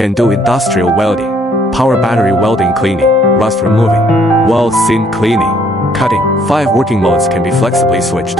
can do industrial welding, power battery welding cleaning, rust removing, weld seam cleaning, cutting. 5 working modes can be flexibly switched.